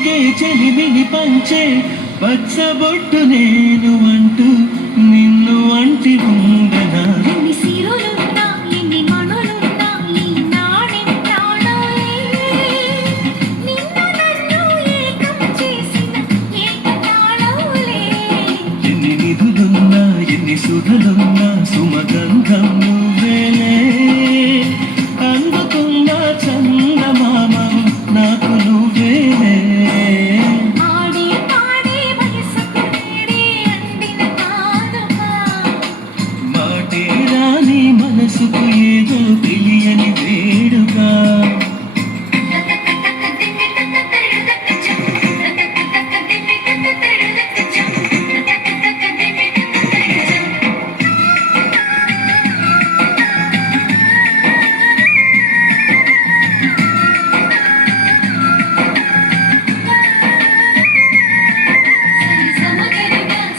నీకే చెలిమిని పంచే పచ్చబొట్టు నేను అంటూ నిన్ను అంటి ఉండనా ఎన్ని సిరులున్నా ఎన్ని మణులున్నా ఈ నాడే ప్రాణాలే నిన్ను నన్ను ఏకం చేసిన ఏకతాళంలే ఎన్ని నిధులున్నా ఎన్ని సుధలున్నా సుమగంధం నువ్వేలే అందుకున్న చందమామ నాకు నువ్వేలే ఆడే పాడే వయసుకు నేడే అందిన కానుక మాటే రాని మనసుకు ఏదో తెలియని వేడుక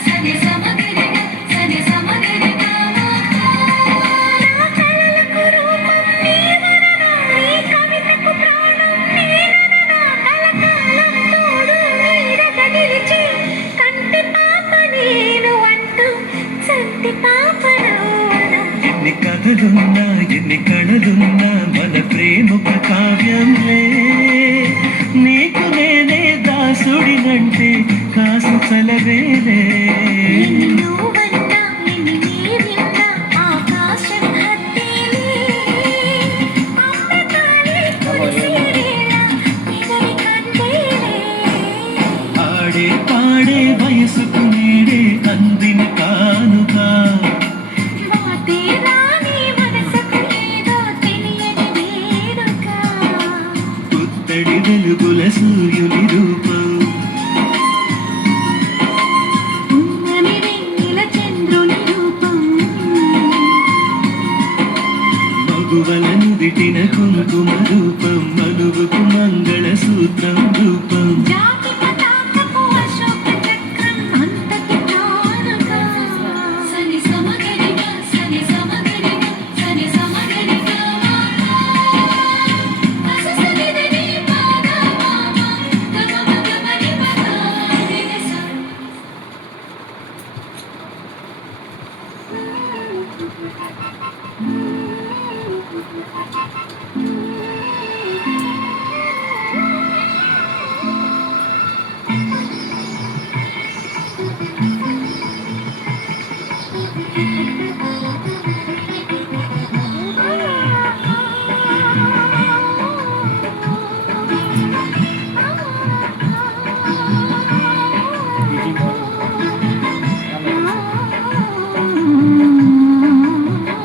సని సమగరిగా సని సమగరిగా నా కలలకు రూపం నీవననా నీ కవితకు ప్రాణం నేనననా కలకాలం తోడు నీడగా నిలిచి కంటి పాప నేను అంటూ చంటి పాపనవునా ఎన్ని కథలున్నా ఎన్ని కళలున్నా మన ప్రేమొక కావ్యంలే నీకు నేనే దాసుడినంటే కాసు చలవేలే ఎన్ని నువ్వన్నా ఎన్ని నీవిన్నా ఆకాశం హద్దేలే అమృతాలే కురిసేవేళ పెదవి కందేలే ఆడే పాడే వయసుకు నేడే అందిన కానుక మాటే రాని మనసుకు ఏదో తెలియని వేడుక పుత్తడి వెలుగుల సూర్యుని రూపం ఉన్నమి వెన్నెల చంద్రుని రూపం మగువలను విటిన కుంకుమ రూపం మనువుకు మంగళ సూత్రం రూపం జా